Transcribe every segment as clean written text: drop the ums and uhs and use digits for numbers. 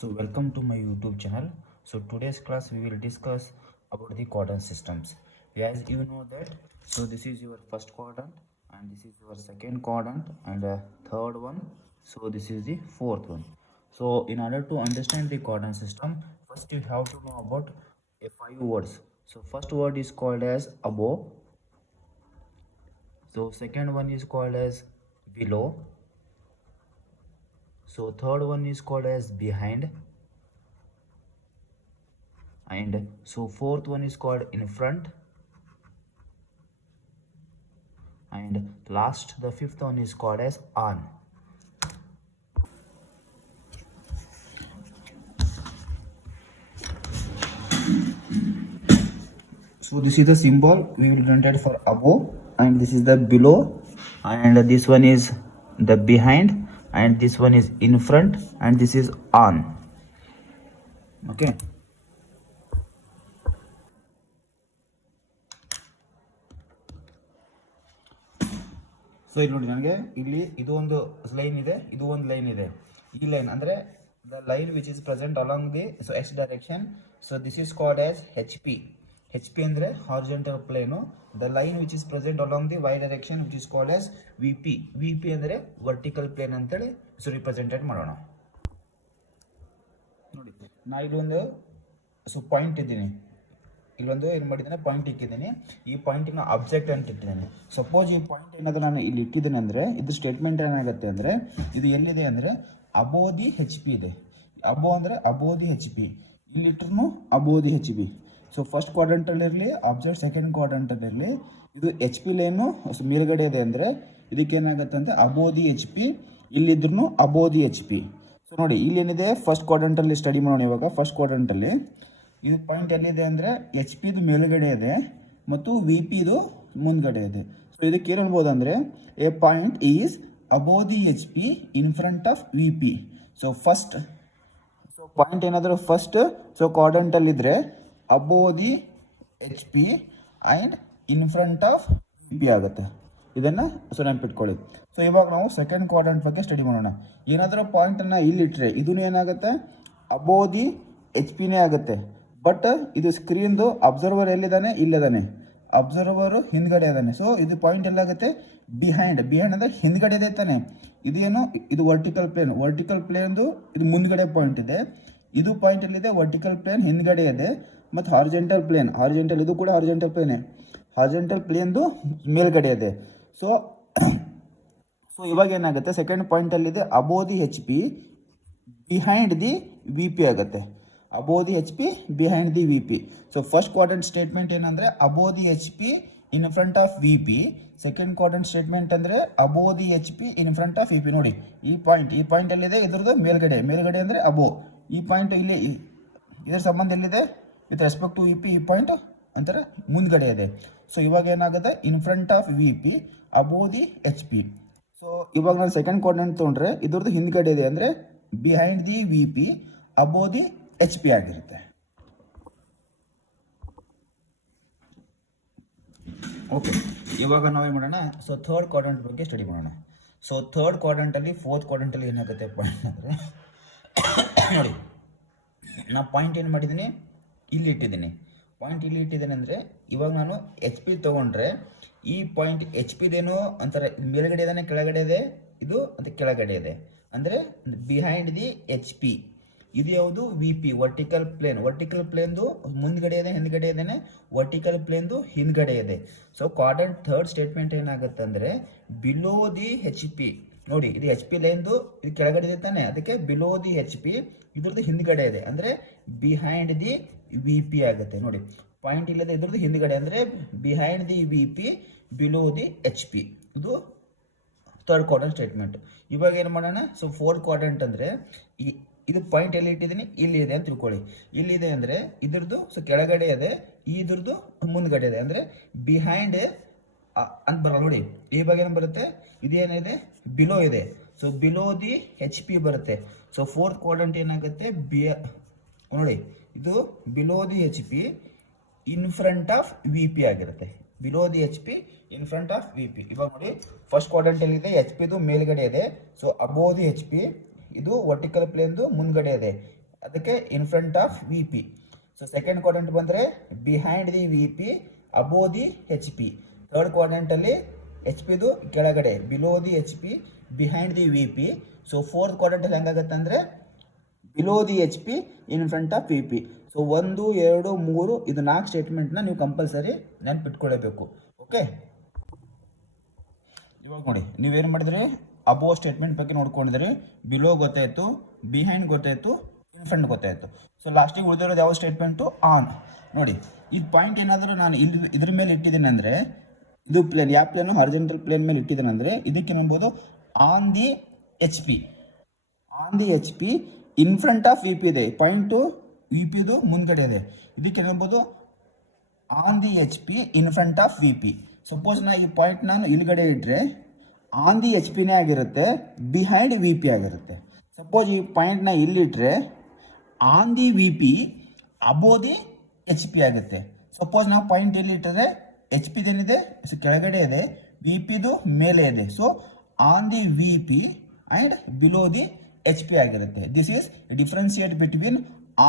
So welcome to my YouTube channel. So today's class we will discuss about the quadrant systems. As you know that, so this is your first quadrant and this is your second quadrant and third one. So this is the fourth one. So in order to understand the quadrant system, first you have to know about a 5 words. So first word is called as above. So second one is called as below. So third one is called as behind. And so fourth one is called in front, and last the fifth one is called as on. So this is the symbol we will rented for above, and this is the below, and this one is the behind, and this one is in front, and this is on. Okay. So ಇಲ್ಲಿ ನೋಡಿ, ನನಗೆ ಇಲ್ಲಿ ಇದು ಒಂದು line ಇದೆ, ಇದು ಒಂದು line ಇದೆ. ಈ ಲೈನ್ ಅಂದರೆ the line which is present along the so H direction. So this is called as H P. H P ಅಂದರೆ horizontal plane. The line which is present along the Y direction which is called as V P. V P ಅಂದರೆ vertical plane ಅಂತೇಳಿ so represent ಮಾಡೋಣ. ನೋಡಿ, ನಾ ಇಲ್ಲೊಂದು so point ಇದ್ದೀನಿ, ಇಲ್ಲೊಂದು ಏನು ಮಾಡಿದ್ದೇನೆ ಪಾಯಿಂಟ್ ಇಕ್ಕಿದ್ದೀನಿ. ಈ ಪಾಯಿಂಟಿನ ಆಬ್ಜೆಕ್ಟ್ ಅಂತ ಇಟ್ಟಿದ್ದೇನೆ. ಸಪೋಸ್ ಈ ಪಾಯಿಂಟ್ ಏನಾದರೂ ನಾನು ಇಲ್ಲಿ ಇಟ್ಟಿದ್ದೇನೆ ಅಂದರೆ ಇದು ಸ್ಟೇಟ್ಮೆಂಟ್ ಏನಾಗುತ್ತೆ ಅಂದರೆ, ಇದು ಎಲ್ಲಿದೆ ಅಂದರೆ ಅಬೋವ್ ದಿ ಹೆಚ್ ಪಿ ಇದೆ. ಅಬೋವ್ ಅಂದರೆ ಅಬೋವ್ ದಿ ಹೆಚ್ ಪಿ, ಇಲ್ಲಿಟ್ರು above the H P. So first ಕ್ವಾಡ್ರಂಟಲ್ಲಿರಲಿ ಆಬ್ಜೆಕ್ಟ್ ಸೆಕೆಂಡ್ ಕ್ವಾಡ್ರಂಟಲ್ಲಿರಲಿ, ಇದು ಎಚ್ ಪಿ ಲೈನು ಮೇಲ್ಗಡೆ ಇದೆ ಅಂದರೆ ಇದಕ್ಕೇನಾಗುತ್ತೆ ಅಂದರೆ ಅಬೋವ್ ದಿ ಎಚ್ ಪಿ, ಇಲ್ಲಿದ್ರೂ above the H P. So ನೋಡಿ, ಇಲ್ಲೇನಿದೆ ಫಸ್ಟ್ ಕ್ವಾಡ್ರಂಟಲ್ಲಿ ಸ್ಟಡಿ ಮಾಡೋಣ. ಇವಾಗ ಫಸ್ಟ್ ಕ್ವಾಡ್ರಂಟಲ್ಲಿ ಇದು ಪಾಯಿಂಟ್ ಎಲ್ಲಿದೆ ಅಂದರೆ ಎಚ್ ಪಿದು ಮೇಲುಗಡೆ ಇದೆ ಮತ್ತು ವಿ ಪಿದು ಮುಂದ್ಗಡೆ ಇದೆ. ಸೊ ಇದಕ್ಕೆ ಏನು ಹೇಳ್ಬೋದು ಅಂದರೆ a point is above the H P in front of V P. So first so point ಏನಾದರೂ ಫಸ್ಟ್ ಸೊ ಕ್ವಾಡ್ರಂಟಲ್ಲಿದ್ದರೆ above the H P and in front of V P ಆಗುತ್ತೆ. ಇದನ್ನು ಸೊ ನೆನಪಿಟ್ಕೊಳ್ಳಿ. ಸೊ ಇವಾಗ ನಾವು ಸೆಕೆಂಡ್ ಕ್ವಾಡ್ರಂಟ್ ಬಗ್ಗೆ study ಮಾಡೋಣ. ಏನಾದರೂ ಪಾಯಿಂಟನ್ನು ಇಲ್ಲಿಟ್ಟರೆ ಇದೂ ಏನಾಗುತ್ತೆ ಅಬೋವ್ ದಿ ಎಚ್ ಪಿನೇ ಆಗುತ್ತೆ. ಬಟ್ ಇದು ಸ್ಕ್ರೀನ್ದು ಅಬ್ಸರ್ವರ್ ಎಲ್ಲಿದ್ದಾನೆ, ಇಲ್ಲಿದ್ದಾನೆ. ಅಬ್ಸರ್ವರು ಹಿಂದ್ಗಡೆ ಇದ್ದಾನೆ. ಸೊ ಇದು ಪಾಯಿಂಟ್ ಎಲ್ಲಾಗುತ್ತೆ ಬಿಹೈಂಡ್. ಬಿಹೈಂಡ್ ಅಂದರೆ ಹಿಂದ್ಗಡೆ ಇದೆ ತಾನೆ. ಇದೇನು, ಇದು ವರ್ಟಿಕಲ್ ಪ್ಲೇನ್. ವರ್ಟಿಕಲ್ ಪ್ಲೇನ್ದು ಇದು ಮುಂದ್ಗಡೆ ಪಾಯಿಂಟ್ ಇದೆ. ಇದು ಪಾಯಿಂಟ್ ಎಲ್ಲಿದೆ, ವರ್ಟಿಕಲ್ ಪ್ಲೇನ್ ಹಿಂದ್ಗಡೆ ಇದೆ. ಮತ್ತು ಹಾರಿಜೆಂಟಲ್ ಪ್ಲೇನ್, ಹಾರಿಜೆಂಟಲ್ ಇದು ಕೂಡ ಹಾರಿಜೆಂಟಲ್ ಪ್ಲೇನೇ. ಹಾರಿಜೆಂಟಲ್ ಪ್ಲೇನ್ದು ಮೇಲ್ಗಡೆ ಇದೆ. ಸೊ ಇವಾಗ ಏನಾಗುತ್ತೆ, ಸೆಕೆಂಡ್ ಪಾಯಿಂಟಲ್ಲಿದೆ above the H P behind the V P ಆಗುತ್ತೆ. Above the H P behind the V P. So first quadrant statement ಏನಂದರೆ above the H P in front of V P. Second quadrant statement ಅಂದರೆ above the H P in front of V P. ನೋಡಿ, ಈ point ಎಲ್ಲಿದೆ, ಇದ್ರದ್ದು ಮೇಲ್ಗಡೆ. ಮೇಲ್ಗಡೆ ಅಂದರೆ above. ಈ ಪಾಯಿಂಟ್ ಇಲ್ಲಿ ಇದರ ಸಂಬಂಧ ಎಲ್ಲಿದೆ with respect to V P. ಈ ಪಾಯಿಂಟ್ ಅಂತಾರೆ ಮುಂದ್ಗಡೆ ಇದೆ. ಸೊ ಇವಾಗ ಏನಾಗುತ್ತೆ in front of V P above the H P. So ಇವಾಗ ನಾನು ಸೆಕೆಂಡ್ ಕ್ವಾಡ್ರಂಟ್ ತೊಗೊಂಡ್ರೆ ಇದ್ರದ್ದು ಹಿಂದ್ಗಡೆ ಇದೆ ಅಂದರೆ behind the V P above the H P ಆಗಿರುತ್ತೆ. ಓಕೆ, ಇವಾಗ ನಾವೇನು ಮಾಡೋಣ, ಸೊ ಥರ್ಡ್ ಕ್ವಾಡ್ರಂಟ್ ಬಗ್ಗೆ ಸ್ಟಡಿ ಮಾಡೋಣ. ಸೊ ಥರ್ಡ್ ಕ್ವಾಡ್ರಂಟಲ್ಲಿ ಫೋರ್ತ್ ಕ್ವಾಡ್ರಂಟಲ್ಲಿ ಏನಾಗುತ್ತೆ ಪಾಯಿಂಟ್ ಅಂದರೆ, ನೋಡಿ ನಾ ಪಾಯಿಂಟ್ ಏನು ಮಾಡಿದ್ದೀನಿ, ಇಲ್ಲಿ ಇಟ್ಟಿದ್ದೀನಿ. ಪಾಯಿಂಟ್ ಇಲ್ಲಿ ಇಟ್ಟಿದ್ದೇನೆ ಅಂದರೆ ಇವಾಗ ನಾನು ಎಚ್ ಪಿ ತೊಗೊಂಡ್ರೆ ಈ ಪಾಯಿಂಟ್ ಎಚ್ ಪಿದೇನು ಅಂತಾರೆ ಮೇಲ್ಗಡೆ ಇದ್ದಾನೆ, ಕೆಳಗಡೆ ಇದೆ. ಇದು ಅಂತ ಕೆಳಗಡೆ ಇದೆ ಅಂದರೆ ಬಿಹೈಂಡ್ ದಿ ಎಚ್ ಪಿ. ಇದು ಯಾವುದು, V P, vertical plane. Vertical ಪ್ಲೇನ್ದು ಮುಂದ್ಗಡೆ ಇದೆ, ಹಿಂದ್ಗಡೆ ಇದ್ದೇನೆ. ವರ್ಟಿಕಲ್ ಪ್ಲೇನ್ದು ಹಿಂದ್ಗಡೆ ಇದೆ. ಸೊ ಕ್ವಾಡ್ರಂಟ್ ಥರ್ಡ್ ಸ್ಟೇಟ್ಮೆಂಟ್ ಏನಾಗುತ್ತೆ ಅಂದರೆ ಬಿಲೋ ದಿ ಎಚ್ ಪಿ. ನೋಡಿ, ಇದು ಎಚ್ ಪಿ ಲೈನ್ದು ಇದು ಕೆಳಗಡೆ ಇದೆ ತಾನೆ, ಅದಕ್ಕೆ ಬಿಲೋ ದಿ ಎಚ್ ಪಿ. ಇದ್ರದ್ದು ಹಿಂದ್ಗಡೆ ಇದೆ ಅಂದರೆ ಬಿಹೈಂಡ್ ದಿ ವಿ ಪಿ ಆಗುತ್ತೆ. ನೋಡಿ, ಪಾಯಿಂಟ್ ಇಲ್ಲದೆ ಇದ್ರದ್ದು ಹಿಂದ್ಗಡೆ ಅಂದರೆ behind the V P below the H P. ಇದು ಥರ್ಡ್ ಕ್ವಾಡ್ರಂಟ್ ಸ್ಟೇಟ್ಮೆಂಟ್. ಇವಾಗ ಏನು ಮಾಡೋಣ, ಸೊ ಫೋರ್ತ್ ಕ್ವಾಡ್ರಂಟ್ ಅಂದರೆ ಇದು ಪಾಯಿಂಟ್ ಎಲ್ಲಿ ಇಟ್ಟಿದ್ದೀನಿ, ಇಲ್ಲಿ ಇದೆ ಅಂತ ತಿಳ್ಕೊಳ್ಳಿ. ಇಲ್ಲಿದೆ ಅಂದರೆ ಇದ್ರದ್ದು ಸೊ ಕೆಳಗಡೆ ಇದೆ, ಇದ್ರದ್ದು ಮುಂದ್ಗಡೆ ಇದೆ ಅಂದರೆ ಬಿಹೈಂಡ್ ಅಂತ ಬರಲ್ಲ. ನೋಡಿ, ಈ ಬಗ್ಗೆ ಏನು ಬರುತ್ತೆ, ಇದೇನಿದೆ ಬಿಲೋ ಇದೆ. So below the H P ಬರುತ್ತೆ. ಸೊ ಫೋರ್ತ್ ಕ್ವಾಡ್ರಂಟ್ ಏನಾಗುತ್ತೆ, ನೋಡಿ ಇದು below the H P in front of V P ಆಗಿರುತ್ತೆ. Below the H P in front of V P. ಇವಾಗ ನೋಡಿ, ಫಸ್ಟ್ ಕ್ವಾಡ್ರಂಟ್ ಎಲ್ಲಿದೆ, ಎಚ್ ಪಿದು ಮೇಲ್ಗಡೆ ಇದೆ. So above the H P, ಇದು ವರ್ಟಿಕಲ್ ಪ್ಲೇನ್ದು ಮುಂದ್ಗಡೆ ಇದೆ. ಅದಕ್ಕೆ in front of V P. So second quadrant ಬಂದರೆ behind the V P above the H P. Third ಕ್ವಾಡ್ರೆಂಟಲ್ಲಿ ಎಚ್ ಪಿದು ಕೆಳಗಡೆ below the H P behind the V P. So fourth ಕ್ವಾಡ್ರೆಂಟಲ್ಲಿ ಹೆಂಗಾಗುತ್ತೆ ಅಂದರೆ below the H P in front of V P. So 1 2 3 ಇದು 4 ಸ್ಟೇಟ್ಮೆಂಟ್ನ ನೀವು compulsory ನೆನ್ಪಿಟ್ಕೊಳ್ಳೇಬೇಕು. Okay, ಇವಾಗ ನೋಡಿ ನೀವೇನು ಮಾಡಿದ್ರಿ, ಅಬೋ ಸ್ಟೇಟ್ಮೆಂಟ್ ಬಗ್ಗೆ ನೋಡ್ಕೊಂಡಿದ್ರಿ, ಬಿಲೋ ಗೊತ್ತಾಯಿತು, ಬಿಹೈಂಡ್ ಗೊತ್ತಾಯಿತು, ಇನ್ ಫ್ರಂಟ್ ಗೊತ್ತಾಯಿತು. ಸೊ ಲಾಸ್ಟಿಗೆ ಉಳಿದಿರೋದು ಯಾವ ಸ್ಟೇಟ್ಮೆಂಟು, ಆನ್. ನೋಡಿ ಇದು ಪಾಯಿಂಟ್ ಏನಾದರೂ ನಾನು ಇಲ್ಲಿ ಇದ್ರ ಮೇಲೆ ಇಟ್ಟಿದ್ದೀನಿ ಅಂದರೆ, ಇದು ಪ್ಲೇನ್, ಯಾವ ಪ್ಲೇನು ಹಾರಿಜೆಂಟಲ್ ಪ್ಲೇನ್ ಮೇಲೆ ಇಟ್ಟಿದ್ದೀನಿ ಅಂದರೆ ಇದಕ್ಕೆ ಏನ್ಬೋದು, on the H P. On the H P in front of V P ಇದೆ, ಪಾಯಿಂಟು ವಿ ಪಿದು ಮುಂದ್ಗಡೆ ಇದೆ. ಇದಕ್ಕೆ ಏನ್ಬೋದು, on the H P in front of V P. Suppose ನಾ ಈ ಪಾಯಿಂಟ್ ನಾನು ಇಲ್ಗಡೆ ಇಟ್ಟರೆ ಆನ್ ದಿ ಎಚ್ ಪಿನೇ ಆಗಿರುತ್ತೆ, ಬಿಹೈಂಡ್ ವಿ ಪಿ ಆಗಿರುತ್ತೆ. ಸಪೋಸ್ ಈ ಪಾಯಿಂಟ್ನ ಇಲ್ಲಿಟ್ಟರೆ on the V P above the H P ಆಗುತ್ತೆ. ಸಪೋಸ್ ನಾವು ಪಾಯಿಂಟ್ ಇಲ್ಲಿ ಇಟ್ಟರೆ ಎಚ್ ಪಿದೇನಿದೆ ಸೊ ಕೆಳಗಡೆ ಇದೆ, ವಿ ಪಿದು ಮೇಲೆ ಇದೆ. So on the V P and below the H P ಆಗಿರುತ್ತೆ. This is differentiate between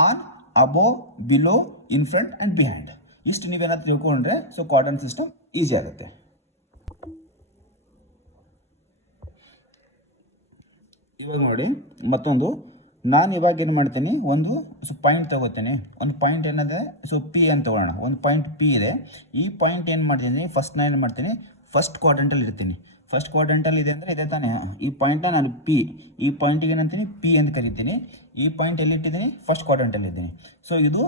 on, above, below, in front and behind. ಇಷ್ಟು ನೀವೇನಾದ್ರು ತಿಳ್ಕೊಂಡ್ರೆ ಸೊ ಕ್ವಾಡ್ರೆಂಟ್ ಸಿಸ್ಟಮ್ ಈಸಿ ಆಗುತ್ತೆ. ಇವಾಗ ನೋಡಿ ಮತ್ತೊಂದು, ನಾನು ಇವಾಗ ಏನು ಮಾಡ್ತೀನಿ, ಒಂದು ಪಾಯಿಂಟ್ ತಗೋತೀನಿ. ಒಂದು ಪಾಯಿಂಟ್ ಏನಂದರೆ ಸೊ ಪಿ ಅಂತ ತಗೊಳ್ಳೋಣ. ಒಂದು ಪಾಯಿಂಟ್ ಪಿ ಇದೆ. ಈ ಪಾಯಿಂಟ್ ಏನು ಮಾಡ್ತೀನಿ, ಫಸ್ಟ್ ನಾನು ಏನು ಮಾಡ್ತೀನಿ, ಫಸ್ಟ್ ಕ್ವಾಡ್ರೆಂಟಲ್ಲಿ ಇರ್ತೀನಿ. ಫಸ್ಟ್ ಕ್ವಾಡ್ರೆಂಟಲ್ಲಿ ಇದೆ ಅಂದರೆ ಇದೆ ತಾನೇ, ಈ ಪಾಯಿಂಟ್ನ ನಾನು ಪಿ, ಈ ಪಾಯಿಂಟಿಗೆ ಏನಂತೀನಿ ಪಿ ಅಂತ ಕರಿತೀನಿ. ಈ ಪಾಯಿಂಟ್ ಎಲ್ಲಿಟ್ಟಿದ್ದೀನಿ, ಫಸ್ಟ್ ಕ್ವಾಡ್ರೆಂಟಲ್ಲಿ ಇದ್ದೀನಿ. ಸೊ ಇದು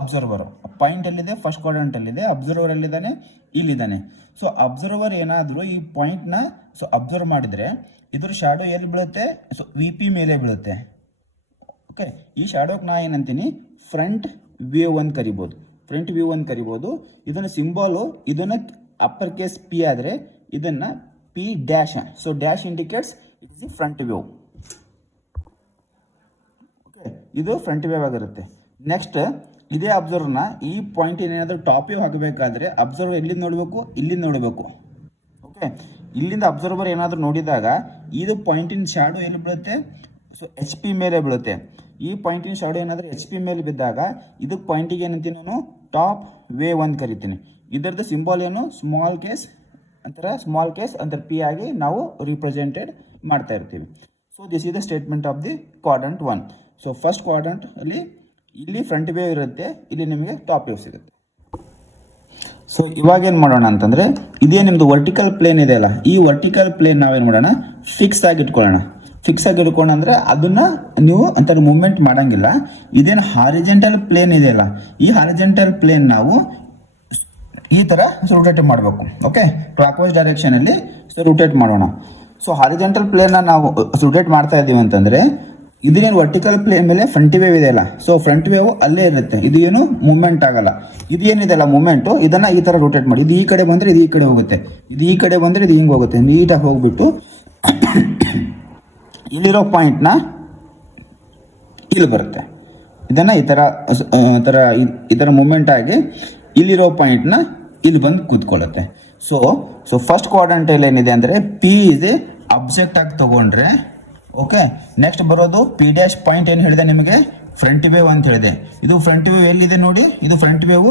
ಅಬ್ಸರ್ವರ್. ಪಾಯಿಂಟ್ ಎಲ್ಲಿದೆ, ಫಸ್ಟ್ ಕ್ವಾಡ್ರೆಂಟಲ್ಲಿದೆ. ಅಬ್ಸರ್ವರ್ ಎಲ್ಲಿದ್ದಾನೆ, ಇಲ್ಲಿದ್ದಾನೆ. ಸೊ ಅಬ್ಸರ್ವರ್ ಏನಾದರೂ ಈ ಪಾಯಿಂಟ್ನ ಸೊ ಅಬ್ಸರ್ವ್ ಮಾಡಿದರೆ ಇದ್ರ ಶ್ಯಾಡೋ ಎಲ್ಲಿ ಬೀಳುತ್ತೆ, ಸೊ ವಿ ಪಿ ಮೇಲೆ ಬೀಳುತ್ತೆ. ಓಕೆ, ಈ ಶ್ಯಾಡೋಗೆ ನಾ ಏನಂತೀನಿ, ಫ್ರಂಟ್ ವ್ಯೂ ಅಂತ ಕರಿಬೋದು. ಫ್ರಂಟ್ ವ್ಯೂ ಅಂತ ಕರಿಬೋದು. ಇದನ್ನು ಸಿಂಬಾಲು, ಇದನ್ನು ಅಪ್ಪರ್ ಕೇಸ್ ಪಿ ಆದರೆ ಇದನ್ನು P dash. So dash indicates it is the front view. Okay, ಇದು ಫ್ರಂಟ್ ವ್ಯೂ ಆಗಿರುತ್ತೆ. ನೆಕ್ಸ್ಟ್ ಇದೇ ಅಬ್ಸರ್ವ್ನ ಈ ಪಾಯಿಂಟ್ ಏನಾದರೂ ಟಾಪ್ ವ್ಯೂ ಆಗಬೇಕಾದ್ರೆ ಅಬ್ಸರ್ವರ್ ಎಲ್ಲಿಂದ ನೋಡಬೇಕು, ಇಲ್ಲಿಂದ ನೋಡಬೇಕು. ಓಕೆ, ಇಲ್ಲಿಂದ ಅಬ್ಸರ್ವರ್ ಏನಾದರೂ ನೋಡಿದಾಗ ಇದು ಪಾಯಿಂಟಿನ ಶ್ಯಾಡೋ ಎಲ್ಲಿ ಬೀಳುತ್ತೆ, ಸೊ ಎಚ್ ಪಿ ಮೇಲೆ ಬೀಳುತ್ತೆ. ಈ ಪಾಯಿಂಟಿನ ಶ್ಯಾಡೋ ಏನಾದರೂ ಎಚ್ ಪಿ ಮೇಲೆ ಬಿದ್ದಾಗ ಇದಕ್ಕೆ ಪಾಯಿಂಟಿಗೆ ಏನಂತೀನಿ ನಾನು ಟಾಪ್ ವೇವ್ ಅಂತ ಕರಿತೀನಿ. ಇದರದ್ದು ಸಿಂಬಾಲ್ ಏನು, ಸ್ಮಾಲ್ ಕೇಸ್ ಅಂತಾರೆ ಪಿ ಆಗಿ ನಾವು ರಿಪ್ರೆಸೆಂಟೆಡ್ ಮಾಡ್ತಾ ಇರ್ತೀವಿ. So this is the statement of the quadrant 1. So first quadrant ಅಲ್ಲಿ ಇಲ್ಲಿ ಫ್ರಂಟ್ ವೇವ್ ಇರುತ್ತೆ, ಇಲ್ಲಿ ನಿಮಗೆ ಟಾಪ್ ವೇವ್ ಸಿಗುತ್ತೆ. ಸೊ ಇವಾಗ ಏನು ಮಾಡೋಣ ಅಂತಂದರೆ, ಇದೇ ನಿಮ್ಮದು ವರ್ಟಿಕಲ್ ಪ್ಲೇನ್ ಇದೆ ಅಲ್ಲ, ಈ ವರ್ಟಿಕಲ್ ಪ್ಲೇನ್ ನಾವೇನು ಮಾಡೋಣ, ಫಿಕ್ಸ್ ಆಗಿ ಇಟ್ಕೊಳ್ಳೋಣ. ಫಿಕ್ಸ್ ಆಗಿ ಇಟ್ಕೊಂಡು ಅಂದರೆ ಅದನ್ನು ನೀವು ಅಂತಾರೆ ಮೂವ್ಮೆಂಟ್ ಮಾಡೋಂಗಿಲ್ಲ. ಇದೇನು ಹಾರಿಜೆಂಟಲ್ ಪ್ಲೇನ್ ಇದೆಯಲ್ಲ, ಈ ಹಾರಿಜೆಂಟಲ್ ಪ್ಲೇನ್ ನಾವು ಈ ಥರ ರೊಟೇಟ್ ಮಾಡಬೇಕು. ಓಕೆ, ಕ್ಲಾಕ್ ವೈಸ್ ಡೈರೆಕ್ಷನಲ್ಲಿ ಸೊ ರೊಟೇಟ್ ಮಾಡೋಣ. ಸೊ ಹಾರಿಜೆಂಟಲ್ ಪ್ಲೇನ್ನ ನಾವು ರೊಟೇಟ್ ಮಾಡ್ತಾ ಇದ್ದೀವಿ ಅಂತಂದರೆ ಇದೇನು ವರ್ಟಿಕಲ್ ಪ್ಲೇನ್ ಮೇಲೆ ಫ್ರಂಟ್ ವೇವ್ ಇದೆಯಲ್ಲ, ಸೊ ಫ್ರಂಟ್ ವೇವ್ ಅಲ್ಲೇ ಇರುತ್ತೆ. ಇದು ಏನು ಮೂವ್ಮೆಂಟ್ ಆಗಲ್ಲ. ಇದು ಏನಿದೆಲ್ಲ ಮೂವ್ಮೆಂಟು, ಇದನ್ನು ಈ ಥರ ರೊಟೇಟ್ ಮಾಡಿ. ಇದು ಈ ಕಡೆ ಬಂದರೆ ಇದು ಈ ಕಡೆ ಹೋಗುತ್ತೆ, ಇದು ಈ ಕಡೆ ಬಂದರೆ ಇದು ಹಿಂಗೆ ಹೋಗುತ್ತೆ. ನೀಟಾಗಿ ಹೋಗ್ಬಿಟ್ಟು ಇಲ್ಲಿರೋ ಪಾಯಿಂಟ್ನ ಇಲ್ಲಿ ಬರುತ್ತೆ. ಇದನ್ನು ಈ ಥರ ಮೂವ್ಮೆಂಟ್ ಆಗಿ ಇಲ್ಲಿರೋ ಪಾಯಿಂಟ್ನ ಇಲ್ಲಿ ಬಂದು ಕೂತ್ಕೊಳ್ಳುತ್ತೆ. ಸೊ ಫಸ್ಟ್ ಕ್ವಾಡ್ರೆಂಟಲ್ಲಿ ಏನಿದೆ ಅಂದರೆ ಪಿ ಇದೆ ಅಬ್ಜೆಕ್ಟ್ ಆಗಿ ತೊಗೊಂಡ್ರೆ, ಓಕೆ, ನೆಕ್ಸ್ಟ್ ಬರೋದು ಪಿ ಡ್ಯಾಶ್ ಪಾಯಿಂಟ್ ಏನು ಹೇಳಿದೆ ನಿಮಗೆ, ಫ್ರಂಟ್ ವೇವ್ ಅಂತ ಹೇಳಿದೆ. ಇದು ಫ್ರಂಟ್ ವೇವ್ ಎಲ್ಲಿದೆ ನೋಡಿ, ಇದು ಫ್ರಂಟ್ ವೇವ್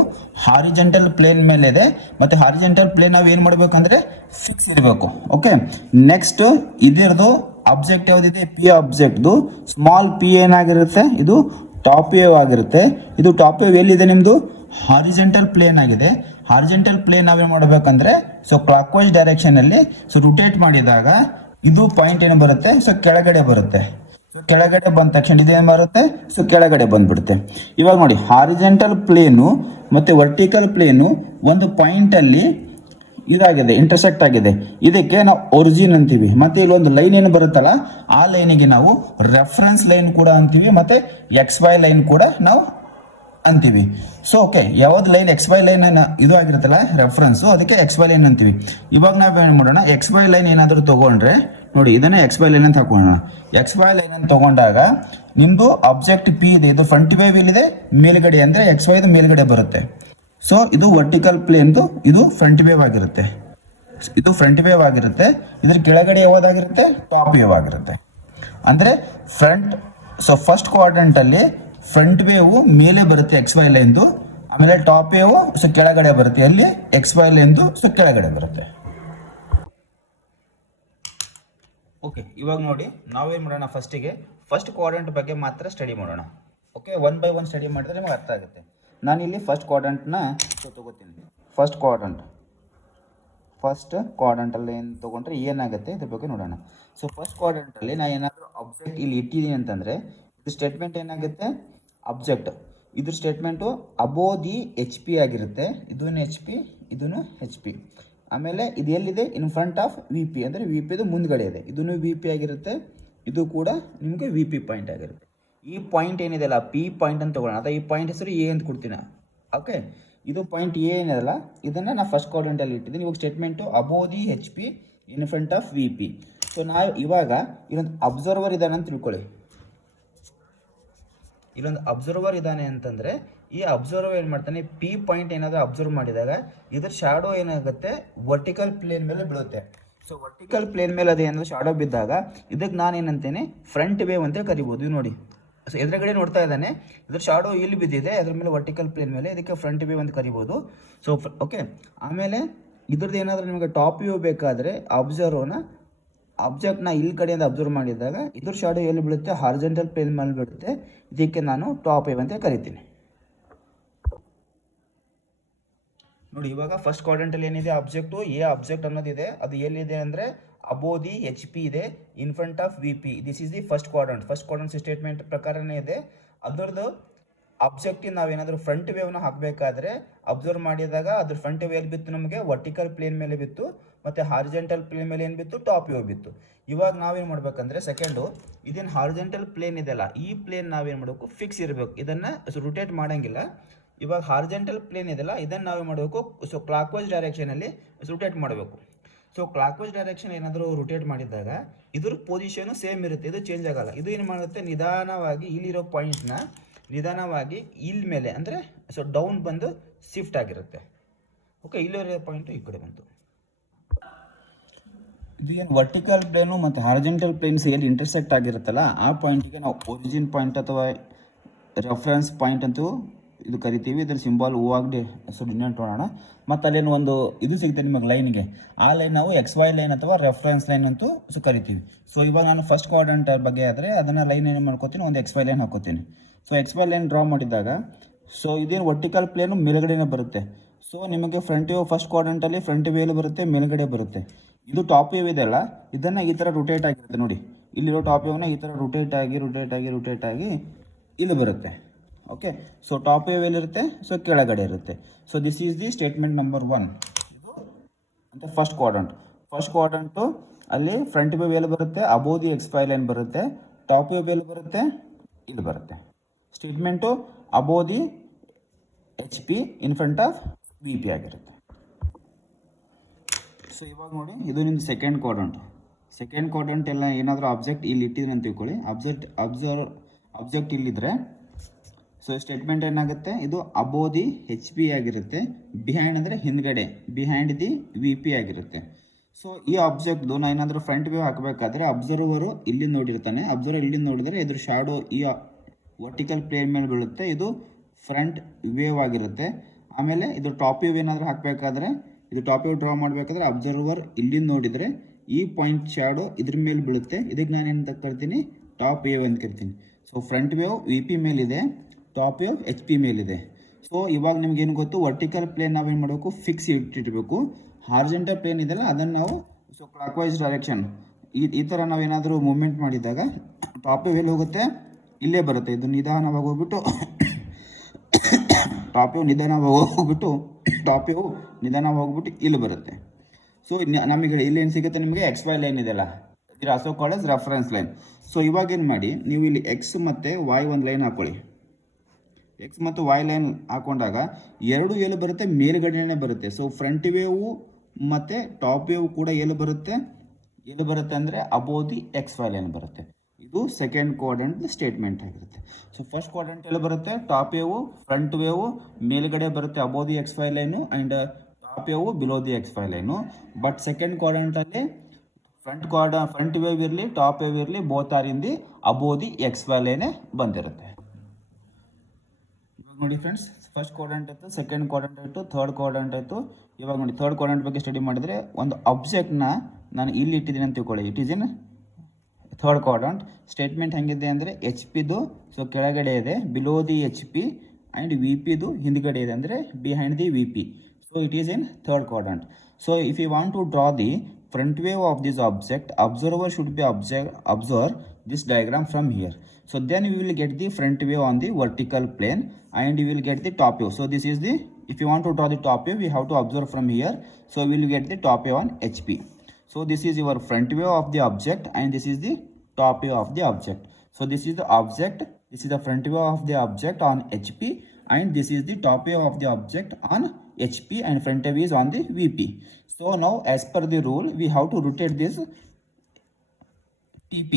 ಹಾರಿಜೆಂಟಲ್ ಪ್ಲೇನ್ ಮೇಲೆ ಇದೆ. ಮತ್ತು ಹಾರಿಜೆಂಟಲ್ ಪ್ಲೇನ್ ನಾವು ಏನು ಮಾಡಬೇಕಂದ್ರೆ ಫಿಕ್ಸ್ ಇರಬೇಕು. ಓಕೆ, ನೆಕ್ಸ್ಟ್ ಇದರದು ಅಬ್ಜೆಕ್ಟ್ ಯಾವುದಿದೆ, ಪಿ ಅಬ್ಜೆಕ್ಟ್ದು ಸ್ಮಾಲ್ ಪಿ ಏನಾಗಿರುತ್ತೆ, ಇದು ಟಾಪ್ ವೇವ್ ಆಗಿರುತ್ತೆ. ಇದು ಟಾಪ್ ವೇವ್ ಎಲ್ಲಿದೆ ನಿಮ್ಮದು, ಹಾರಿಜೆಂಟಲ್ ಪ್ಲೇನ್ ಆಗಿದೆ. ಹಾರಿಜೆಂಟಲ್ ಪ್ಲೇನ್ ನಾವೇನು ಮಾಡಬೇಕಂದ್ರೆ ಸೊ ಕ್ಲಾಕ್ ವೈಸ್ ಡೈರೆಕ್ಷನಲ್ಲಿ ಸೊ ರೊಟೇಟ್ ಮಾಡಿದಾಗ ಇದು ಪಾಯಿಂಟ್ ಏನು ಬರುತ್ತೆ, ಸೊ ಕೆಳಗಡೆ ಬರುತ್ತೆ. ಸೊ ಕೆಳಗಡೆ ಬಂದ ತಕ್ಷಣ ಇದೇನು ಬರುತ್ತೆ, ಸೊ ಕೆಳಗಡೆ ಬಂದ್ಬಿಡುತ್ತೆ. ಇವಾಗ ನೋಡಿ, ಹಾರಿಜೆಂಟಲ್ ಪ್ಲೇನು ಮತ್ತು ವರ್ಟಿಕಲ್ ಪ್ಲೇನು ಒಂದು ಪಾಯಿಂಟಲ್ಲಿ ಇದಾಗಿದೆ, ಇಂಟರ್ಸೆಕ್ಟ್ ಆಗಿದೆ. ಇದಕ್ಕೆ ನಾವು ಒರಿಜಿನ್ ಅಂತೀವಿ. ಮತ್ತು ಇಲ್ಲೊಂದು ಲೈನ್ ಏನು ಬರುತ್ತಲ್ಲ, ಆ ಲೈನಿಗೆ ನಾವು ರೆಫರೆನ್ಸ್ ಲೈನ್ ಕೂಡ ಅಂತೀವಿ, ಮತ್ತು XY ಲೈನ್ ಕೂಡ ನಾವು ಅಂತೀವಿ. ಸೊ ಓಕೆ, ಯಾವ್ದು ಲೈನ್ XY ಲೈನ್ ಇದು ಆಗಿರುತ್ತಲ್ಲ ರೆಫರೆನ್ಸು, ಅದಕ್ಕೆ XY ಲೈನ್ ಅಂತೀವಿ. ಇವಾಗ ನಾವೇನು ಮಾಡೋಣ, XY ಲೈನ್ ಏನಾದರೂ ತೊಗೊಂಡ್ರೆ ನೋಡಿ, ಇದನ್ನೇ XY ಲೈನ್ ಅಂತ ಹಾಕೊಳ್ಳೋಣ. XY ಲೈನ್ ಅಂತ ತೊಗೊಂಡಾಗ ನಿಮ್ಮದು ಅಬ್ಜೆಕ್ಟ್ ಪಿ ಇದೆ, ಇದು ಫ್ರಂಟ್ ವೇವ್ ಇಲ್ಲಿದೆ ಮೇಲ್ಗಡೆ, ಅಂದರೆ XY ಮೇಲ್ಗಡೆ ಬರುತ್ತೆ. ಸೊ ಇದು ವರ್ಟಿಕಲ್ ಪ್ಲೇನ್ದು, ಇದು ಫ್ರಂಟ್ ವೇವ್ ಆಗಿರುತ್ತೆ. ಇದು ಫ್ರಂಟ್ ವೇವ್ ಆಗಿರುತ್ತೆ. ಇದ್ರ ಕೆಳಗಡೆ ಯಾವುದಾಗಿರುತ್ತೆ, ಟಾಪ್ ವೇವ್ ಆಗಿರುತ್ತೆ. ಅಂದರೆ ಫ್ರಂಟ್ ಸೊ ಫಸ್ಟ್ ಕ್ವಾಡ್ರಂಟಲ್ಲಿ ಫ್ರಂಟ್ ವೇವ್ ಮೇಲೆ ಬರುತ್ತೆ ಎಕ್ಸ್ ವೈ ಲೈನ್ದು, ಆಮೇಲೆ ಟಾಪ್ ವೇವ್ ಸೊ ಕೆಳಗಡೆ ಬರುತ್ತೆ, ಅಲ್ಲಿ ಎಕ್ಸ್ ವೈ ಲೈನ್ದು ಸೊ ಕೆಳಗಡೆ ಬರುತ್ತೆ. ಓಕೆ, ಇವಾಗ ನೋಡಿ ನಾವೇನು ಮಾಡೋಣ, ಫಸ್ಟ್ ಕ್ವಾಡ್ರಂಟ್ ಬಗ್ಗೆ ಮಾತ್ರ ಸ್ಟಡಿ ಮಾಡೋಣ. ಓಕೆ, 1 by 1 ಸ್ಟಡಿ ಮಾಡಿದ್ರೆ ನಿಮಗೆ ಅರ್ಥ ಆಗುತ್ತೆ. ನಾನಿಲ್ಲಿ ಫಸ್ಟ್ ಕ್ವಾಡ್ರಂಟ್ನ ತೊಗೋತೀನಿ. ಫಸ್ಟ್ ಕ್ವಾಡ್ರಂಟಲ್ಲಿ ಏನು ತೊಗೊಂಡ್ರೆ ಏನಾಗುತ್ತೆ ಇದ್ರ ಬಗ್ಗೆ ನೋಡೋಣ. ಸೊ ಫಸ್ಟ್ ಕ್ವಾಡ್ರಂಟಲ್ಲಿ ನಾನು ಏನಾದರೂ ಅಬ್ಜೆಕ್ಟ್ ಇಲ್ಲಿ ಇಟ್ಟಿದ್ದೀನಿ ಅಂತಂದರೆ ಇದು ಸ್ಟೇಟ್ಮೆಂಟ್ ಏನಾಗುತ್ತೆ, ಅಬ್ಜೆಕ್ಟ್. ಇದ್ರ statement above the H P ಆಗಿರುತ್ತೆ. ಇದನ್ನು ಎಚ್ ಪಿ, ಇದನ್ನು ಎಚ್ ಪಿ. ಆಮೇಲೆ ಇದು ಎಲ್ಲಿದೆ, in front of V P, ಅಂದರೆ ವಿ ಪಿದು ಮುಂದ್ಗಡೆ ಇದೆ. ಇದನ್ನು ವಿ ಪಿ ಆಗಿರುತ್ತೆ, ಇದು ಕೂಡ ನಿಮಗೆ ವಿ ಪಿ ಪಾಯಿಂಟ್ ಆಗಿರುತ್ತೆ. ಈ ಪಾಯಿಂಟ್ ಏನಿದೆಯಲ್ಲ ಪಿ ಪಾಯಿಂಟ್ ಅಂತ ತೊಗೊಳ್ಳೋಣ, ಅಥವಾ ಈ ಪಾಯಿಂಟ್ ಹೆಸರು ಎ ಅಂತ ಕೊಡ್ತೀನಿ. ಓಕೆ, ಇದು ಪಾಯಿಂಟ್ ಎ ಏನಿದೆಯಲ್ಲ ಇದನ್ನು ನಾನು ಫಸ್ಟ್ ಕ್ವಾಡ್ರಂಟಲ್ಲಿ ಇಟ್ಟಿದ್ದೀನಿ. ಇವಾಗ statement above the H P in front of V P. So ನಾವು ಇವಾಗ ಇಲ್ಲೊಂದು ಅಬ್ಸರ್ವರ್ ಇದ್ದಾನೆ ಅಂತ ತಿಳ್ಕೊಳ್ಳಿ. ಇಲ್ಲೊಂದು ಅಬ್ಸರ್ವರ್ ಇದ್ದಾನೆ ಅಂತಂದರೆ ಈ ಅಬ್ಸರ್ವರ್ ಏನು ಮಾಡ್ತಾನೆ, ಪಿ ಪಾಯಿಂಟ್ ಏನಾದರೂ ಅಬ್ಸರ್ವ್ ಮಾಡಿದಾಗ ಇದ್ರ ಶಾಡೋ ಏನಾಗುತ್ತೆ, ವರ್ಟಿಕಲ್ ಪ್ಲೇನ್ ಮೇಲೆ ಬೀಳುತ್ತೆ. ಸೊ ವರ್ಟಿಕಲ್ ಪ್ಲೇನ್ ಮೇಲೆ ಅದು ಏನಾದರೂ ಶಾಡೋ ಬಿದ್ದಾಗ ಇದಕ್ಕೆ ನಾನು ಏನಂತೇನೆ, ಫ್ರಂಟ್ ವೇವ್ ಅಂತ ಕರಿಬೋದು. ಇದು ನೋಡಿ, ಸೊ ಎದುರುಗಡೆ ನೋಡ್ತಾ ಇದ್ದಾನೆ, ಇದ್ರ ಶಾಡೋ ಇಲ್ಲಿ ಬಿದ್ದಿದೆ, ಅದ್ರ ಮೇಲೆ ವರ್ಟಿಕಲ್ ಪ್ಲೇನ್ ಮೇಲೆ, ಇದಕ್ಕೆ ಫ್ರಂಟ್ ವೇವ್ ಅಂತ ಕರಿಬೋದು. ಸೊ ಓಕೆ, ಆಮೇಲೆ ಇದ್ರದ್ದು ಏನಾದರೂ ನಿಮಗೆ ಟಾಪ್ ವ್ಯೂ ಬೇಕಾದರೆ ಆಬ್ಜೆಕ್ಟ್ನ ಇಲ್ಲಿ ಕಡೆಯಿಂದ ಅಬ್ಸರ್ವ್ ಮಾಡಿದಾಗ ಇದ್ರ ಶಾಡೋ ಎಲ್ಲಿ ಬೀಳುತ್ತೆ, ಹಾರಿಜಾಂಟಲ್ ಪ್ಲೇನ್ ಮೇಲೆ ಬೀಳುತ್ತೆ. ಇದಕ್ಕೆ ನಾನು ಟಾಪ್ ವೇವ್ ಅಂತ ಕರಿತೀನಿ. ನೋಡಿ, ಇವಾಗ ಫಸ್ಟ್ ಕ್ವಾಡ್ರಂಟಲ್ಲಿ ಏನಿದೆ, ಆಬ್ಜೆಕ್ಟು ಆಬ್ಜೆಕ್ಟ್ ಅನ್ನೋದಿದೆ, ಅದು ಎಲ್ಲಿದೆ ಅಂದರೆ ಅಬೋವ್ ದಿ ಎಚ್ ಪಿ ಇದೆ, in front of V P. This is the first quadrant statement ಪ್ರಕಾರನೇ ಇದೆ. ಅದರದ್ದು ಆಬ್ಜೆಕ್ಟಿಗೆ ನಾವೇನಾದರೂ ಫ್ರಂಟ್ ವೇವ್ನ ಹಾಕಬೇಕಾದ್ರೆ ಅಬ್ಸರ್ವ್ ಮಾಡಿದಾಗ ಅದ್ರ ಫ್ರಂಟ್ ವೇವ್ ಬಿತ್ತು ನಮಗೆ ವರ್ಟಿಕಲ್ ಪ್ಲೇನ್ ಮೇಲೆ ಬಿತ್ತು, ಮತ್ತು ಹಾರಿಜೆಂಟಲ್ ಪ್ಲೇನ್ ಮೇಲೆ ಏನು ಬಿತ್ತು, ಟಾಪ್ ವೇವ್ ಬಿತ್ತು. ಇವಾಗ ನಾವೇನು ಮಾಡಬೇಕಂದ್ರೆ ಇದೇನು ಹಾರಿಜೆಂಟಲ್ ಪ್ಲೇನ್ ಇದೆಯಲ್ಲ, ಈ ಪ್ಲೇನ್ ನಾವೇನು ಮಾಡಬೇಕು, ಫಿಕ್ಸ್ ಇರಬೇಕು, ಇದನ್ನು ರೊಟೇಟ್ ಮಾಡೋಂಗಿಲ್ಲ. ಇವಾಗ ಹಾರಿಜೆಂಟಲ್ ಪ್ಲೇನ್ ಇದೆಯಲ್ಲ ಇದನ್ನು ನಾವೇ ಮಾಡಬೇಕು, ಸೊ ಕ್ಲಾಕ್ ವೈಸ್ ಡೈರೆಕ್ಷನಲ್ಲಿ ರೊಟೇಟ್ ಮಾಡಬೇಕು. ಸೊ ಕ್ಲಾಕ್ ವೈಸ್ ಡೈರೆಕ್ಷನ್ ಏನಾದರೂ ರೊಟೇಟ್ ಮಾಡಿದಾಗ ಇದ್ರ ಪೊಸಿಷನು ಸೇಮ್ ಇರುತ್ತೆ, ಇದು ಚೇಂಜ್ ಆಗಲ್ಲ. ಇದು ಏನು ಮಾಡುತ್ತೆ, ನಿಧಾನವಾಗಿ ಇಲ್ಲಿರೋ ಪಾಯಿಂಟ್ನ ನಿಧಾನವಾಗಿ ಇಲ್ಲಿ ಮೇಲೆ ಅಂದರೆ ಸೊ ಡೌನ್ ಬಂದು ಶಿಫ್ಟ್ ಆಗಿರುತ್ತೆ. ಓಕೆ, ಇಲ್ಲಿರೋ ಪಾಯಿಂಟು ಈ ಕಡೆ ಬಂತು. ಇದು ಏನು ವರ್ಟಿಕಲ್ ಪ್ಲೇನು ಮತ್ತು ಹಾರಿಜೆಂಟಲ್ ಪ್ಲೇನ್ಸ್ ಎಲ್ಲಿ ಇಂಟರ್ಸೆಕ್ಟ್ ಆಗಿರುತ್ತಲ್ಲ ಆ ಪಾಯಿಂಟಿಗೆ ನಾವು ಒರಿಜಿನ್ ಪಾಯಿಂಟ್ ಅಥವಾ ರೆಫರೆನ್ಸ್ ಪಾಯಿಂಟ್ ಅಂತೂ ಇದು ಕರಿತೀವಿ. ಇದ್ರ ಸಿಂಬಾಲ್ ಹೂವಾಗದೆ ಸೊ ಡಿನೋಟ್ ಮಾಡೋಣ. ಮತ್ತು ಅಲ್ಲೇನು ಒಂದು ಇದು ಸಿಗುತ್ತೆ ನಿಮಗೆ ಲೈನ್ಗೆ, ಆ ಲೈನ್ ನಾವು ಎಕ್ಸ್ ವೈ ಲೈನ್ ಅಥವಾ ರೆಫರೆನ್ಸ್ ಲೈನ್ ಅಂತೂ ಸೊ ಕರಿತೀವಿ. ಸೊ ಇವಾಗ ನಾನು ಫಸ್ಟ್ ಕ್ವಾಡ್ರಂಟ್ ಬಗ್ಗೆ ಆದರೆ ಅದನ್ನು ಲೈನ್ ಏನು ಮಾಡ್ಕೋತೀನಿ, ಒಂದು ಎಕ್ಸ್ ವೈ ಲೈನ್ ಹಾಕೋತೀನಿ. So X Y line draw ಮಾಡಿದಾಗ ಸೊ ಇದೇನು ವರ್ಟಿಕಲ್ ಪ್ಲೇನು ಮೇಲ್ಗಡೆನೇ ಬರುತ್ತೆ. ಸೊ ನಿಮಗೆ ಫ್ರಂಟ್ ವೇವ್ ಫಸ್ಟ್ ಕ್ವಾಡ್ರಂಟಲ್ಲಿ ಫ್ರಂಟ್ ವೇವ್ ಬರುತ್ತೆ, ಮೇಲ್ಗಡೆ ಬರುತ್ತೆ. ಇದು ಟಾಪ್ ವೇವ್ ಇದೆಯಲ್ಲ ಇದನ್ನು ಈ ಥರ ರೊಟೇಟ್ ಆಗಿರುತ್ತೆ. ನೋಡಿ, ಇಲ್ಲಿರೋ ಟಾಪ್ ವೇವ್ನ ಈ ಥರ ರೊಟೇಟ್ ಆಗಿ ಇಲ್ಲಿ ಬರುತ್ತೆ. ಓಕೆ, ಸೊ ಟಾಪ್ ವೇವ್ ಎಲ್ಲಿರುತ್ತೆ, ಸೊ ಕೆಳಗಡೆ ಇರುತ್ತೆ. So this is the statement number 1 ಅಂತ ಫಸ್ಟ್ ಕ್ವಾಡ್ರಂಟು. ಅಲ್ಲಿ ಫ್ರಂಟ್ ವೇವ್ ಎಲ್ಲಿ ಬರುತ್ತೆ, above the X Y line ಬರುತ್ತೆ. ಟಾಪ್ ವೇವ್ ಎಲ್ಲಿ ಬರುತ್ತೆ, ಇಲ್ಲಿ ಬರುತ್ತೆ. Statement above the H P in front of V P ಆಗಿರುತ್ತೆ. ಸೊ ಇವಾಗ ನೋಡಿ, ಇದು ನಿಮ್ದು ಸೆಕೆಂಡ್ ಕ್ವಾಡ್ರಂಟ್ ಎಲ್ಲ ಏನಾದರೂ ಆಬ್ಜೆಕ್ಟ್ ಇಲ್ಲಿ ಇಟ್ಟಿದ್ರೆ ಅಂತ ತಿಳ್ಕೊಳ್ಳಿ. ಆಬ್ಜೆಕ್ಟ್ ಇಲ್ಲಿದ್ರೆ ಸೊ ಸ್ಟೇಟ್ಮೆಂಟ್ ಏನಾಗುತ್ತೆ, ಇದು ಅಬೋವ್ ದಿ ಎಚ್ ಪಿ ಆಗಿರುತ್ತೆ. ಬಿಹೈಂಡ್ ಅಂದರೆ ಹಿಂದ್ಗಡೆ, ಬಿಹೈಂಡ್ ದಿ ವಿ ಪಿ ಆಗಿರುತ್ತೆ. ಸೊ ಈ ಆಬ್ಜೆಕ್ಟ್ದು ನಾನು ಏನಾದರೂ ಫ್ರಂಟ್ ವೇವ್ ಹಾಕಬೇಕಾದ್ರೆ ಅಬ್ಸರ್ವರು ಇಲ್ಲಿಂದ ನೋಡಿರ್ತಾನೆ. ಅಬ್ಸರ್ವರ್ ಇಲ್ಲಿಂದ ನೋಡಿದರೆ ಇದ್ರ ಶಾಡೋ ಈ ವರ್ಟಿಕಲ್ ಪ್ಲೇನ್ ಮೇಲೆ ಬೀಳುತ್ತೆ, ಇದು ಫ್ರಂಟ್ ವೇವ್ ಆಗಿರುತ್ತೆ. ಆಮೇಲೆ ಇದು ಟಾಪ್ ವೇವ್ ಏನಾದರೂ ಹಾಕಬೇಕಾದ್ರೆ, ಇದು ಟಾಪ್ ವೇವ್ ಡ್ರಾ ಮಾಡಬೇಕಾದ್ರೆ ಅಬ್ಸರ್ವರ್ ಇಲ್ಲಿಂದ ನೋಡಿದರೆ ಈ ಪಾಯಿಂಟ್ ಶಾಡೋ ಇದ್ರ ಮೇಲೆ ಬೀಳುತ್ತೆ. ಇದಕ್ಕೆ ನಾನು ಏನು ಕರಿತೀನಿ, ಟಾಪ್ ವೇವ್ ಅಂತ ಕರಿತೀನಿ. So front wave V P ಮೇಲಿದೆ, ಟಾಪ್ ವೇವ್ ಎಚ್ ಪಿ ಮೇಲಿದೆ. ಸೊ ಇವಾಗ ನಿಮ್ಗೇನು ಗೊತ್ತು, ವರ್ಟಿಕಲ್ ಪ್ಲೇನ್ ನಾವೇನು ಮಾಡಬೇಕು, ಫಿಕ್ಸ್ ಇಟ್ಟಿರಬೇಕು. ಹಾರಿಜೆಂಟಲ್ ಪ್ಲೇನ್ ಇದೆಯಲ್ಲ ಅದನ್ನು ನಾವು ಸೊ ಕ್ಲಾಕ್ ವೈಸ್ ಡೈರೆಕ್ಷನ್ ಈ ಥರ ನಾವೇನಾದರೂ ಮೂವ್ಮೆಂಟ್ ಮಾಡಿದಾಗ ಟಾಪ್ ವೇವ್ ಎಲ್ಲಿ ಹೋಗುತ್ತೆ, ಇಲ್ಲೇ ಬರುತ್ತೆ. ಇದು ನಿಧಾನವಾಗಿ ಹೋಗ್ಬಿಟ್ಟು ಟಾಪ್ ವೇವ್ ನಿಧಾನವಾಗಿ ಹೋಗ್ಬಿಟ್ಟು ಇಲ್ಲಿ ಬರುತ್ತೆ. ಸೊ ನಮಗೆ ಇಲ್ಲಿ ಏನು ಸಿಗುತ್ತೆ, ನಿಮಗೆ ಎಕ್ಸ್ ವೈ ಲೈನ್ ಇದೆಯಲ್ಲ, ಇದು also called as reference line. So ಇವಾಗ ಏನು ಮಾಡಿ, ನೀವು ಇಲ್ಲಿ ಎಕ್ಸ್ ಮತ್ತು ವೈ ಒಂದು ಲೈನ್ ಹಾಕೊಳ್ಳಿ. ಎಕ್ಸ್ ಮತ್ತು ವೈ ಲೈನ್ ಹಾಕೊಂಡಾಗ ಎರಡು ಎಲ್ಲಿ ಬರುತ್ತೆ, ಮೇಲ್ಗಡೆನೇ ಬರುತ್ತೆ. ಸೊ ಫ್ರಂಟ್ ವೇವು ಮತ್ತು ಟಾಪ್ ವೇವ್ ಕೂಡ ಎಲ್ಲಿ ಬರುತ್ತೆ ಅಂದರೆ above the X Y line ಬರುತ್ತೆ. ಇದು ಸೆಕೆಂಡ್ ಕ್ವಾಡ್ರಂಟ್ ಸ್ಟೇಟ್ಮೆಂಟ್ ಆಗಿರುತ್ತೆ. ಸೊ ಫಸ್ಟ್ ಕ್ವಾಡ್ರಂಟ್ ಎಲ್ಲ ಬರುತ್ತೆ, ಟಾಪ್ ವೇವು ಫ್ರಂಟ್ ವೇವು ಮೇಲ್ಗಡೆ ಬರುತ್ತೆ above the X Y line and top view below the X Y line. But second ಕ್ವಾಡ್ರಂಟಲ್ಲಿ ಫ್ರಂಟ್ ವೇವ್ ಇರಲಿ top view ಇರಲಿ both are in the above the X Y ಲೈನೇ ಬಂದಿರುತ್ತೆ. ಇವಾಗ ನೋಡಿ friends, first quadrant ಆಯಿತು, ಸೆಕೆಂಡ್ ಕ್ವಾಡ್ರಂಟ್ ಆಯಿತು, third quadrant ಆಯಿತು. ಇವಾಗ ನೋಡಿ ಥರ್ಡ್ ಕ್ವಾಡ್ರಂಟ್ ಬಗ್ಗೆ ಸ್ಟಡಿ ಮಾಡಿದರೆ ಒಂದು ಆಬ್ಜೆಕ್ಟ್ನ ನಾನು ಇಲ್ಲಿ ಇಟ್ಟಿದ್ದೀನಿ ಅಂತ ತಿಳ್ಕೊಳ್ಳಿ. It is in third quadrant. Statement ಹೆಂಗಿದೆ ಅಂದರೆ ಎಚ್ ಪಿದು ಸೊ ಕೆಳಗಡೆ ಇದೆ, below the H P and V ಪಿದು ಹಿಂದ್ಗಡೆ ಇದೆ ಅಂದರೆ behind the V P. So it is in third quadrant. So if you want to draw the front wave of this object, observer should be observe this diagram from here. So then we will get the front wave on the vertical plane and we will get the top wave. So this is the, if you want to draw the top wave, we have to observe from here. So we will get the top wave on HP. So this is your front wave of the object and this is the top wave of the object. So this is the object, this is the front wave of the object on HP and this is the top wave of the object on HP and front wave is on the VP. So now as per the rule we have to rotate this TP.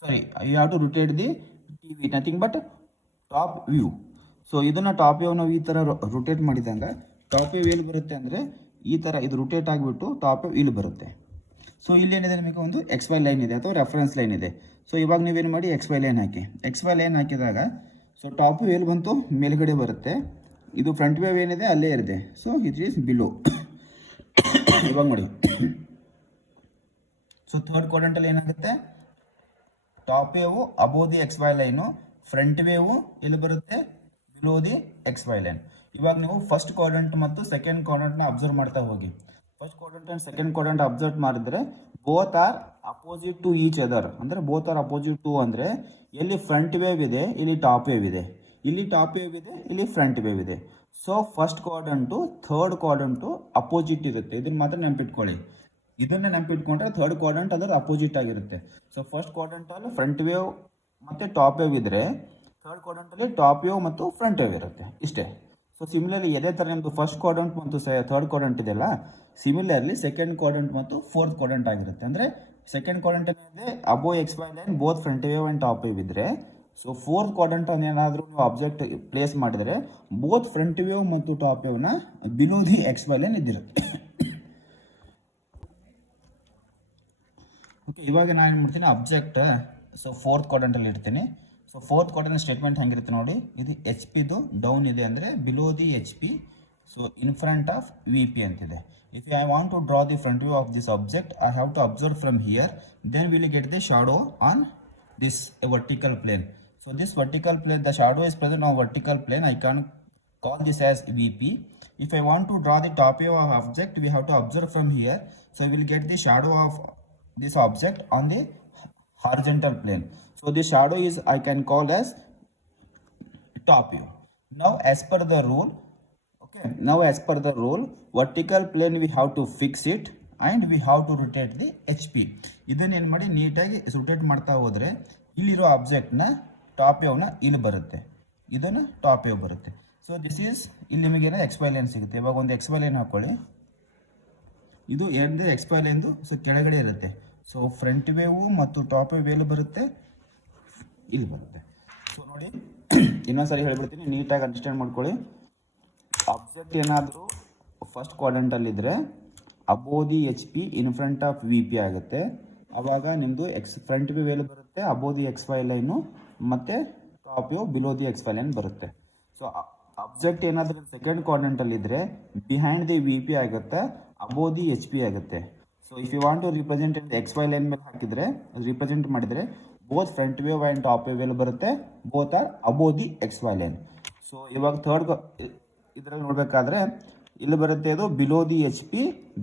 Sorry, you have to rotate the TV, nothing but top view. So ಇದನ್ನ top view ನಾವು ಈ ಥರ rotate ಮಾಡಿದಂಗ top view ಎಲ್ಲಿ ಬರುತ್ತೆ ಅಂದರೆ ಈ ಥರ ಇದು ರೊಟೇಟ್ ಆಗಿಬಿಟ್ಟು ಟಾಪ್ ವ್ಯೂ ಇಲ್ಲಿ ಬರುತ್ತೆ. ಸೊ ಇಲ್ಲಿ ಏನಿದೆ ನಿಮಗೆ ಒಂದು ಎಕ್ಸ್ ವೈ ಲೈನ್ ಇದೆ ಅಥವಾ ರೆಫರೆನ್ಸ್ ಲೈನ್ ಇದೆ. ಸೊ ಇವಾಗ ನೀವೇನು ಮಾಡಿ ಎಕ್ಸ್ ವೈ ಲೈನ್ ಹಾಕಿ. ಎಕ್ಸ್ ವೈ ಲೈನ್ ಹಾಕಿದಾಗ ಸೊ ಟಾಪ್ ವ್ಯೂ ಎಲ್ಲಿ ಬಂತು, ಮೇಲ್ಗಡೆ ಬರುತ್ತೆ. ಇದು ಫ್ರಂಟ್ ವೇವ್ ಏನಿದೆ ಅಲ್ಲೇ ಇರಿದೆ. So it is below. ಇವಾಗ ನೋಡಿ, ಸೊ ಥರ್ಡ್ ಕ್ವಾಡ್ರಂಟಲ್ಲಿ ಏನಾಗುತ್ತೆ, top view above the X Y line, front view ಎಲ್ಲಿ ಬರುತ್ತೆ, below the X Y line. ಇವಾಗ ನೀವು ಫಸ್ಟ್ ಕ್ವಾಡ್ರಂಟ್ ಮತ್ತು ಸೆಕೆಂಡ್ ಕ್ವಾಡ್ರಂಟ್ನ ಅಬ್ಸರ್ವ್ ಮಾಡ್ತಾ ಹೋಗಿ. First quadrant and second quadrant observe ಮಾಡಿದ್ರೆ both are opposite to each other. ಅಂದರೆ ಬೋತ್ ಆರ್ ಅಪೋಸಿಟ್ ಟು ಅಂದರೆ ಎಲ್ಲಿ ಫ್ರಂಟ್ ವೇವ್ ಇದೆ ಇಲ್ಲಿ ಟಾಪ್ ವೇವ್ ಇದೆ, ಇಲ್ಲಿ ಟಾಪ್ ವೇವ್ ಇದೆ ಇಲ್ಲಿ ಫ್ರಂಟ್ ವೇವ್ ಇದೆ. So first quadrant third quadrant opposite ಇರುತ್ತೆ. ಇದನ್ನ ಮಾತ್ರ ನೆನಪಿಟ್ಕೊಳ್ಳಿ. ಇದನ್ನ ನೆನಪಿಟ್ಕೊಂಡ್ರೆ ಥರ್ಡ್ ಕ್ವಾಡ್ರಂಟ್ ಅದರ ಅಪೋಸಿಟ್ ಆಗಿರುತ್ತೆ. ಸೊ ಫಸ್ಟ್ ಕ್ವಾಡ್ರಂಟಲ್ಲಿ ಫ್ರಂಟ್ ವೇವ್ ಮತ್ತು ಟಾಪ್ ವೇವ್ ಇದ್ದರೆ ಥರ್ಡ್ ಕ್ವಾಡ್ರಂಟಲ್ಲಿ ಟಾಪ್ ವೇವ್ ಮತ್ತು ಫ್ರಂಟ್ ವೇವ್ ಇರುತ್ತೆ. ಇಷ್ಟೇ. ಸೊ ಸಿಮಿಲರ್ಲಿ ಅದೇ ಥರ ನಿಮ್ಮದು ಫಸ್ಟ್ ಕ್ವಾಡ್ರಂಟ್ ಮತ್ತು ಥರ್ಡ್ ಕ್ವಾಡ್ರಂಟ್ ಇದೆಯಲ್ಲ, ಸಿಮಿಲರ್ಲಿ ಸೆಕೆಂಡ್ ಕ್ವಾಡ್ರಂಟ್ ಮತ್ತು ಫೋರ್ತ್ ಕ್ವಾಡ್ರಂಟ್ ಆಗಿರುತ್ತೆ. ಅಂದರೆ ಸೆಕೆಂಡ್ ಕ್ವಾಡ್ರಂಟ್ ಏನಿದೆ above X Y line both front view and top wave ಇದ್ದರೆ, ಸೊ ಫೋರ್ತ್ ಕ್ವಾಡ್ರಂಟ್ ಏನಾದರೂ ನೀವು ಆಬ್ಜೆಕ್ಟ್ ಪ್ಲೇಸ್ ಮಾಡಿದರೆ ಬೋತ್ ಫ್ರಂಟ್ ವೇವ್ ಮತ್ತು ಟಾಪ್ ವೇವ್ನ below the X Y line ಇದ್ದಿರುತ್ತೆ. ಓಕೆ, ಇವಾಗ ನಾನು ಏನು ಮಾಡ್ತೀನಿ, ಅಬ್ಜೆಕ್ಟ್ ಸೊ ಫೋರ್ತ್ ಕ್ವಾಡ್ರಂಟಲ್ಲಿ ಇಡ್ತೀನಿ. ಸೊ ಫೋರ್ತ್ ಕ್ವಾಡ್ರಂಟ್ ಸ್ಟೇಟ್ಮೆಂಟ್ ಹೆಂಗಿರುತ್ತೆ ನೋಡಿ, ಇದು ಎಚ್ ಪಿದು ಡೌನ್ ಇದೆ ಅಂದರೆ below the H P, so in front of V P ಅಂತಿದೆ. If I want to draw the front view of this object, I have to observe from here. Then we will get the shadow on this vertical plane. So this vertical plane, the shadow is present on vertical plane. I can call this as VP. If I want to draw the top view of object, we have to observe from here. So we will get the shadow of this object on the horizontal plane. So this shadow is I can call as top view. Now as per the rule, as per the rule, vertical plane we have to fix it and we have to rotate the HP. ಇದನ್ನ ಏನು ಮಾಡಿ ನೀಟಾಗಿ rotate ಮಾಡ್ತಾ ಹೋದರೆ ಇಲ್ಲಿರೋ ಆಬ್ಜೆಕ್ಟ್ನ top ವೇವ್ನ ಇಲ್ಲಿ ಬರುತ್ತೆ, ಇದನ್ನು ಟಾಪ್ ವೇವ್ ಬರುತ್ತೆ. ಸೊ ದಿಸ್ ಈಸ್ ಇಲ್ಲಿ ನಿಮಗೇನೋ ಎಕ್ಸ್ ವೈ ಲೈನ್ ಸಿಗುತ್ತೆ. ಇವಾಗ ಒಂದು ಎಕ್ಸ್ ವೈ ಲೈನ್ ಹಾಕ್ಕೊಳ್ಳಿ. ಇದು ಏನು ಎಕ್ಸ್ ವೈ ಲೈನ್ದು ಸೊ ಕೆಳಗಡೆ ಇರುತ್ತೆ. ಸೊ ಫ್ರಂಟ್ ವೇವು ಮತ್ತು ಟಾಪ್ ವೇವ್ ಎಲ್ಲಿ ಬರುತ್ತೆ, ಇಲ್ಲಿ ಬರುತ್ತೆ. ಸೊ ನೋಡಿ ಇನ್ನೊಂದ್ಸರಿ ಹೇಳ್ಬಿಡ್ತೀನಿ, ನೀಟಾಗಿ ಅಂಡರ್ಸ್ಟ್ಯಾಂಡ್ ಮಾಡ್ಕೊಳ್ಳಿ. ಆಬ್ಜೆಕ್ಟ್ ಏನಾದರೂ ಫಸ್ಟ್ ಕ್ವಾಡ್ರಂಟಲ್ಲಿದ್ದರೆ above the H P in front of V P ಆಗುತ್ತೆ. ಆವಾಗ ನಿಮ್ಮದು ಫ್ರಂಟ್ ವ್ಯೂ ಎಲ್ಲಿ ಬರುತ್ತೆ, above the X Y line ಮತ್ತು top view below the X Y line ಬರುತ್ತೆ. ಸೊ ಆಬ್ಜೆಕ್ಟ್ ಏನಾದರೂ ಸೆಕೆಂಡ್ ಕ್ವಾಡ್ರಂಟಲ್ಲಿದ್ದರೆ ಬಿಹೈಂಡ್ ದಿ ವಿ ಪಿ ಆಗುತ್ತೆ, ಅಬೋವ್ ದಿ ಎಚ್ ಪಿ ಆಗುತ್ತೆ. So if you want to represent X Y line ಮೇಲೆ ಹಾಕಿದರೆ represent ಮಾಡಿದರೆ both front view and top wave ಎಲ್ಲಿ ಬರುತ್ತೆ, both are above the X Y line. So ಇವಾಗ third ಇದರಲ್ಲಿ ನೋಡಬೇಕಾದ್ರೆ ಇಲ್ಲಿ ಬರುತ್ತೆ, ಅದು below the H P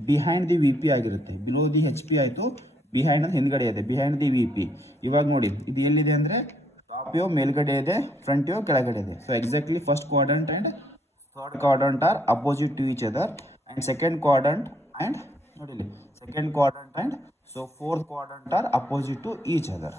behind the V P ಆಗಿರುತ್ತೆ. ಬಿಲೋ ದಿ ಎಚ್ ಪಿ ಆಯಿತು, ಬಿಹೈಂಡ್ ಅಂತ ಹಿಂದ್ಗಡೆ ಇದೆ, ಬಿಹೈಂಡ್ ದಿ ವಿ ಪಿ. ಇವಾಗ ನೋಡಿ ಇದು ಎಲ್ಲಿದೆ ಅಂದರೆ ಟಾಪ್ ವ್ಯೂ ಮೇಲ್ಗಡೆ ಇದೆ, ಫ್ರಂಟ್ ವ್ಯೂ ಕೆಳಗಡೆ ಇದೆ. So exactly first quadrant and third quadrant are opposite to each other and second quadrant and ನೋಡಿಲಿ second quadrant and so fourth quadrant are opposite to each other.